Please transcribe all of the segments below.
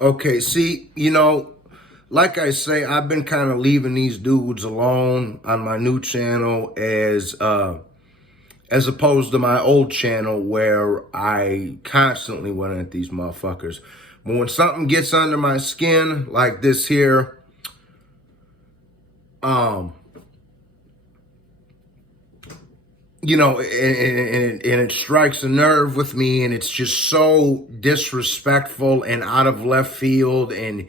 Okay, see, like I say, I've been kind of leaving these dudes alone on my new channel as opposed to my old channel where I constantly went at these motherfuckers. But when something gets under my skin, like this here, and it strikes a nerve with me, and it's just so disrespectful and out of left field and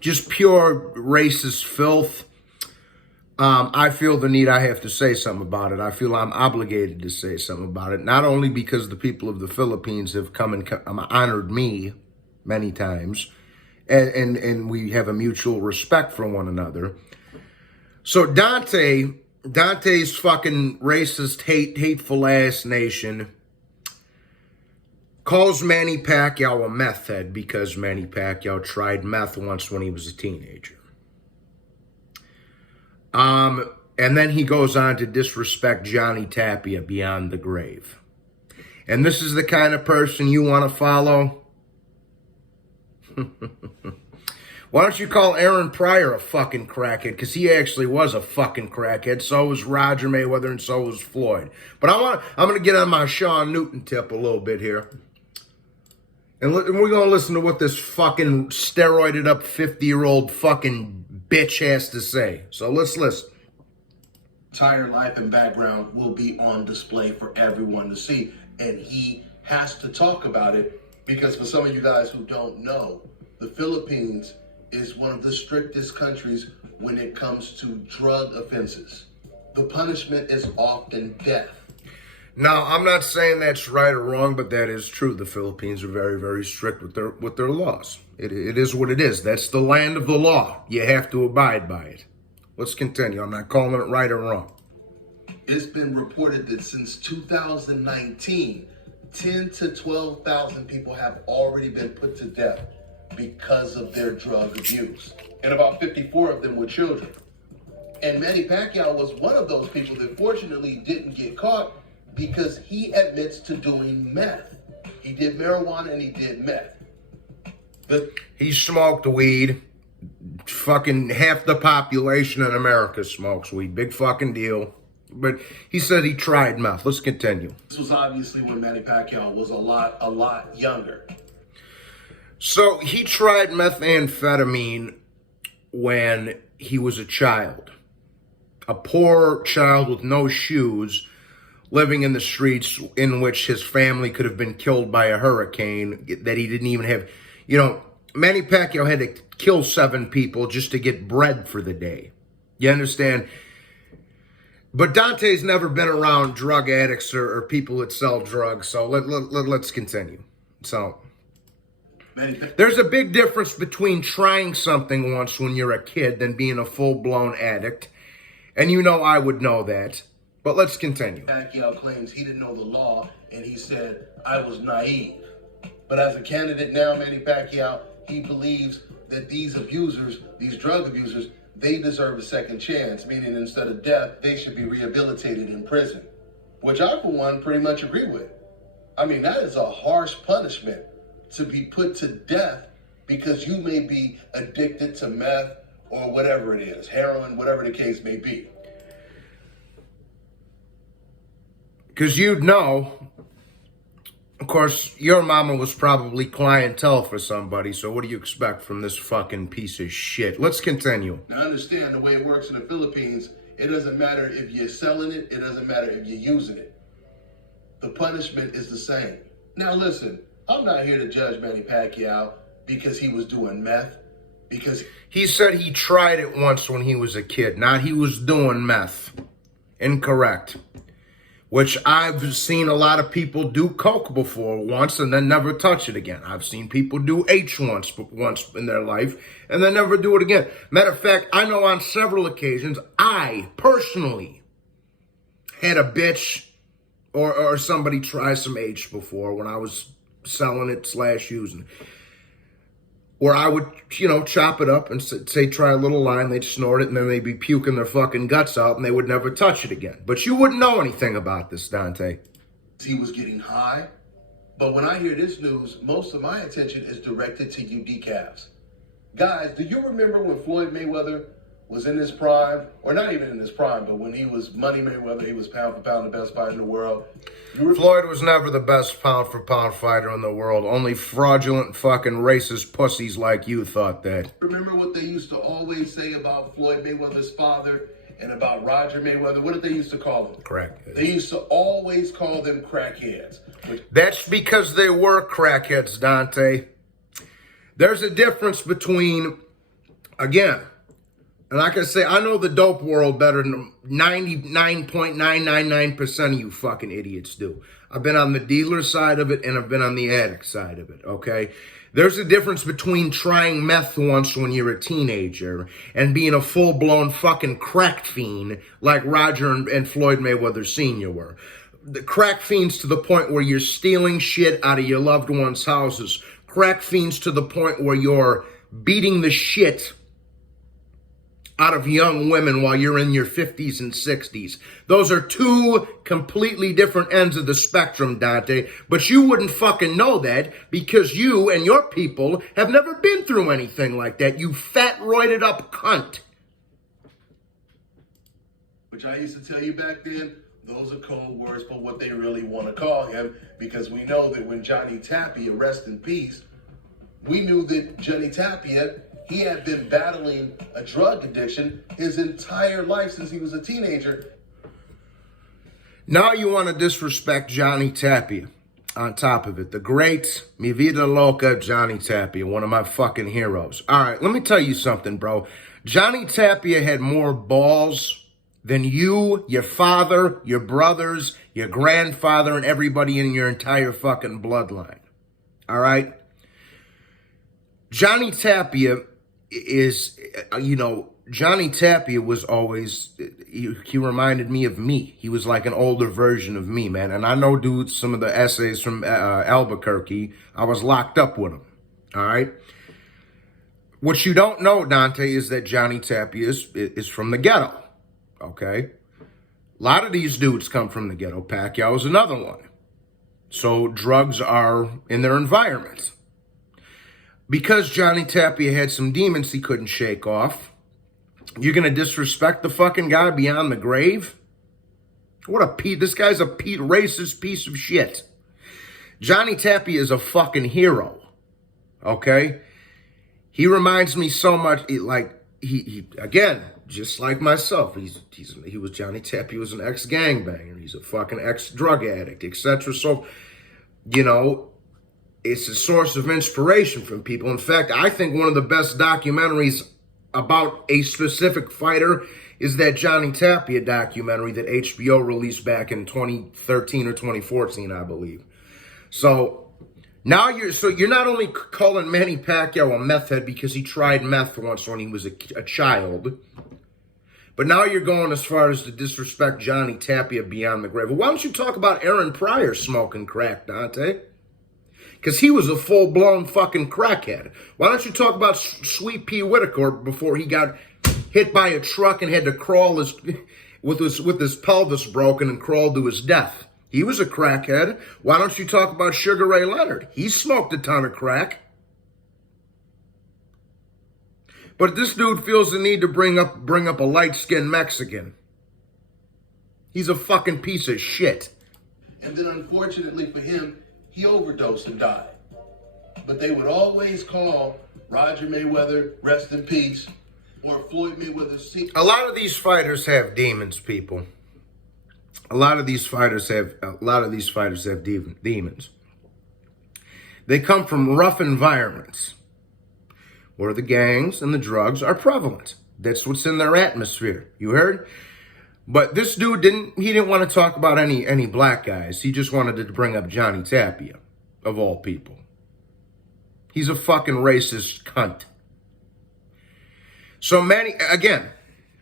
just pure racist filth. I feel the need I have to say something about it. I feel I'm obligated to say something about it, not only because the people of the Philippines have come and honored me many times, and we have a mutual respect for one another. So Dante's fucking racist, hateful ass nation calls Manny Pacquiao a meth head because Manny Pacquiao tried meth once when he was a teenager. And then he goes on to disrespect Johnny Tapia beyond the grave. And this is the kind of person you want to follow? Why don't you call Aaron Pryor a fucking crackhead? Because he actually was a fucking crackhead. So was Roger Mayweather and so was Floyd. But I'm going to get on my Sean Newton tip a little bit here. And we're going to listen to what this fucking steroided up 50-year-old fucking bitch has to say. So let's listen. Entire life and background will be on display for everyone to see. And he has to talk about it because for some of you guys who don't know, the Philippines is one of the strictest countries when it comes to drug offenses. The punishment is often death. Now, I'm not saying that's right or wrong, but that is true. The Philippines are very, very strict with their laws. It is what it is. That's the land of the law. You have to abide by it. Let's continue. I'm not calling it right or wrong. It's been reported that since 2019, 10 to 12,000 people have already been put to death because of their drug abuse. And about 54 of them were children. And Manny Pacquiao was one of those people that fortunately didn't get caught because he admits to doing meth. He did marijuana and he did meth. He smoked weed. Fucking half the population in America smokes weed. Big fucking deal. But he said he tried meth. Let's continue. This was obviously when Manny Pacquiao was a lot younger. So he tried methamphetamine when he was a child. A poor child with no shoes, living in the streets in which his family could have been killed by a hurricane that he didn't even have. Manny Pacquiao had to kill 7 people just to get bread for the day. You understand? But Dante's never been around drug addicts or people that sell drugs, so let's continue. So there's a big difference between trying something once when you're a kid than being a full-blown addict. And I would know that. But let's continue. Pacquiao claims he didn't know the law, and he said, I was naive. But as a candidate now, Manny Pacquiao, he believes that these abusers, these drug abusers, they deserve a second chance, meaning instead of death, they should be rehabilitated in prison, which I, for one, pretty much agree with. I mean, that is a harsh punishment to be put to death because you may be addicted to meth or whatever it is, heroin, whatever the case may be. Because of course, your mama was probably clientele for somebody, so what do you expect from this fucking piece of shit? Let's continue. Now, understand the way it works in the Philippines, it doesn't matter if you're selling it, it doesn't matter if you're using it. The punishment is the same. Now, listen, I'm not here to judge Manny Pacquiao because he was doing meth, because he said he tried it once when he was a kid, not he was doing meth. Incorrect. Which I've seen a lot of people do coke before once and then never touch it again. I've seen people do H once in their life and then never do it again. Matter of fact, I know on several occasions, I personally had a bitch or somebody try some H before when I was selling it / using it. Where I would, chop it up and say, try a little line, they'd snort it, and then they'd be puking their fucking guts out, and they would never touch it again. But you wouldn't know anything about this, Dante. He was getting high, But when I hear this news, most of my attention is directed to you decafs. Guys, do you remember when Floyd Mayweather was in his prime, or not even in his prime, but when he was Money Mayweather, he was pound for pound the best fighter in the world? Floyd was never the best pound for pound fighter in the world. Only fraudulent fucking racist pussies like you thought that. Remember what they used to always say about Floyd Mayweather's father and about Roger Mayweather? What did they used to call them? Crackheads. They used to always call them crackheads. That's because they were crackheads, Dante. There's a difference between, again, and like I say, I know the dope world better than 99.999% of you fucking idiots do. I've been on the dealer side of it and I've been on the addict side of it, okay? There's a difference between trying meth once when you're a teenager and being a full-blown fucking crack fiend like Roger and Floyd Mayweather Sr. were. The crack fiends to the point where you're stealing shit out of your loved ones' houses. Crack fiends to the point where you're beating the shit out of young women while you're in your 50s and 60s. Those are two completely different ends of the spectrum, Dante. But you wouldn't fucking know that because you and your people have never been through anything like that, you fat, roided up cunt. Which I used to tell you back then, those are code words for what they really want to call him, because we know that when Johnny Tapia, rest in peace, we knew that Johnny Tapia, he had been battling a drug addiction his entire life since he was a teenager. Now you want to disrespect Johnny Tapia on top of it. The great Mi Vida Loca Johnny Tapia, one of my fucking heroes. All right, let me tell you something, bro. Johnny Tapia had more balls than you, your father, your brothers, your grandfather, and everybody in your entire fucking bloodline. All right? Johnny Tapia is, Johnny Tapia was always, he reminded me of me. He was like an older version of me, man. And I know, dude, some of the essays from Albuquerque, I was locked up with him. All right? What you don't know, Dante, is that Johnny Tapia is from the ghetto. Okay? A lot of these dudes come from the ghetto. Pacquiao is another one. So drugs are in their environment. Because Johnny Tapia had some demons he couldn't shake off, you're going to disrespect the fucking guy beyond the grave? This guy's a racist piece of shit. Johnny Tapia is a fucking hero. Okay? He reminds me so much, he again, just like myself, he was Johnny Tapia, he was an ex-gangbanger, he's a fucking ex-drug addict, etc. So, it's a source of inspiration from people. In fact, I think one of the best documentaries about a specific fighter is that Johnny Tapia documentary that HBO released back in 2013 or 2014, I believe. So now you're not only calling Manny Pacquiao a meth head because he tried meth once when he was a child, but now you're going as far as to disrespect Johnny Tapia beyond the grave. Well, why don't you talk about Aaron Pryor smoking crack, Dante? Because he was a full-blown fucking crackhead. Why don't you talk about Sweet Pea Whitaker before he got hit by a truck and had to crawl with his pelvis broken and crawled to his death? He was a crackhead. Why don't you talk about Sugar Ray Leonard? He smoked a ton of crack. But this dude feels the need to bring up a light-skinned Mexican. He's a fucking piece of shit. And then unfortunately for him, he overdosed and died. But they would always call Roger Mayweather, rest in peace, or Floyd Mayweather Sr. A lot of these fighters have demons, people. A lot of these fighters have demons. They come from rough environments where the gangs and the drugs are prevalent. That's what's in their atmosphere. You heard? But this dude didn't want to talk about any black guys. He just wanted to bring up Johnny Tapia, of all people. He's a fucking racist cunt. So again,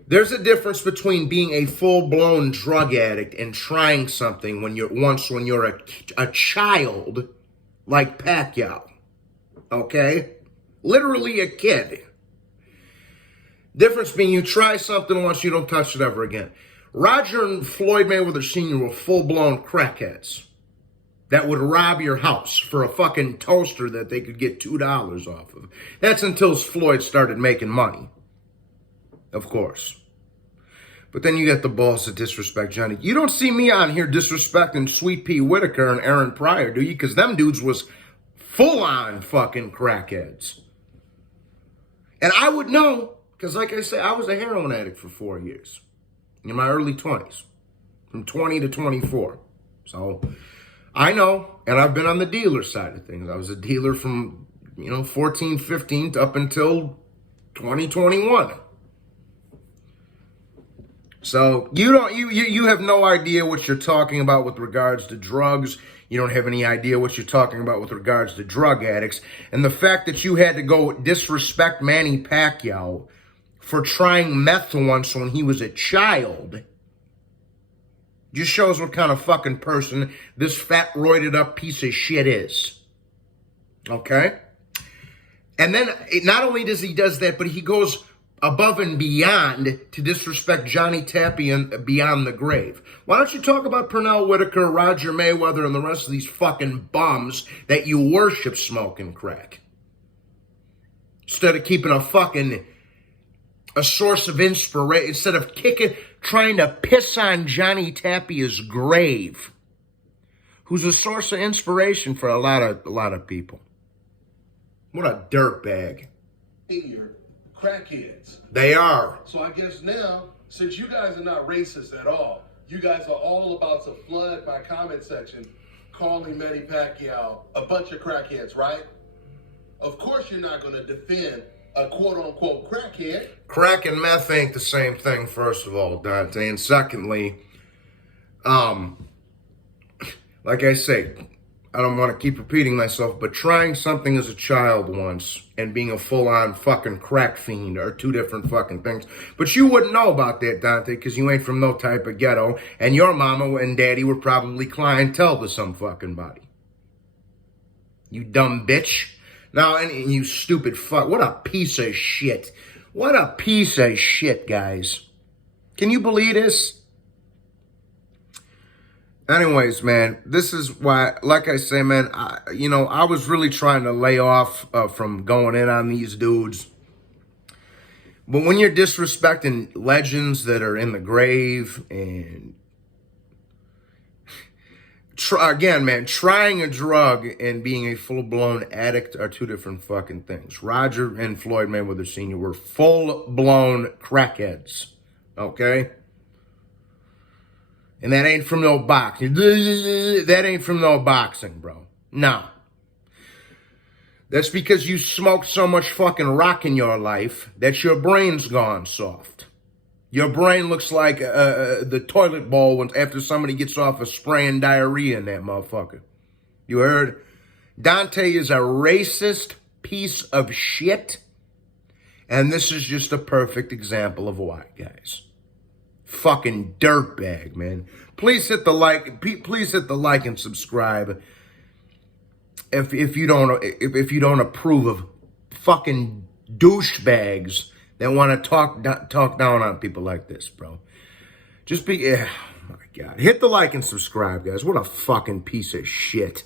there's a difference between being a full-blown drug addict and trying something when you're a child like Pacquiao. Okay? Literally a kid. Difference being you try something once, you don't touch it ever again. Roger and Floyd Mayweather Sr. were full-blown crackheads. that would rob your house for a fucking toaster that they could get $2 off of. That's until Floyd started making money. Of course. But then you get the balls to disrespect Johnny. You don't see me on here disrespecting Sweet Pea Whitaker and Aaron Pryor, do you? Because them dudes was full-on fucking crackheads. And I would know, because like I said, I was a heroin addict for 4 years. In my early 20s. From 20 to 24. So, I know, and I've been on the dealer side of things. I was a dealer from, 14, 15 up until 2021. So you have no idea what you're talking about with regards to drugs. You don't have any idea what you're talking about with regards to drug addicts. And the fact that you had to go disrespect Manny Pacquiao for trying meth once when he was a child just shows what kind of fucking person this fat, roided up piece of shit is. Okay? And then, not only does he does that, but he goes above and beyond to disrespect Johnny Tapia beyond the grave. Why don't you talk about Pernell Whitaker, Roger Mayweather, and the rest of these fucking bums that you worship smoking crack? Instead of keeping a source of inspiration, instead of trying to piss on Johnny Tapia's grave, who's a source of inspiration for a lot of people. What a dirtbag. Senior crackheads. They are. So I guess now, since you guys are not racist at all, you guys are all about to flood my comment section calling Manny Pacquiao a bunch of crackheads, right? Of course you're not going to defend a quote-unquote crackhead. Crack and meth ain't the same thing, first of all, Dante. And secondly, like I say, I don't want to keep repeating myself, but trying something as a child once and being a full-on fucking crack fiend are two different fucking things. But you wouldn't know about that, Dante, because you ain't from no type of ghetto, and your mama and daddy were probably clientele to some fucking body. You dumb bitch. Now, and you stupid fuck. What a piece of shit. What a piece of shit, guys. Can you believe this? Anyways, man, this is why, like I say, man, I was really trying to lay off from going in on these dudes. But when you're disrespecting legends that are in the grave and again, man, trying a drug and being a full-blown addict are two different fucking things. Roger and Floyd Mayweather Sr. were full-blown crackheads, okay? And that ain't from no boxing. That ain't from no boxing, bro. No. That's because you smoked so much fucking rock in your life that your brain's gone soft. Your brain looks like the toilet bowl after somebody gets off of spraying diarrhea in that motherfucker. You heard? Dante is a racist piece of shit. And this is just a perfect example of why, guys. Fucking dirtbag, man. Please hit the like. Please hit the like and subscribe. If you don't approve of fucking douchebags that want to talk down on people like this, bro. Just be, oh my God. Hit the like and subscribe, guys. What a fucking piece of shit.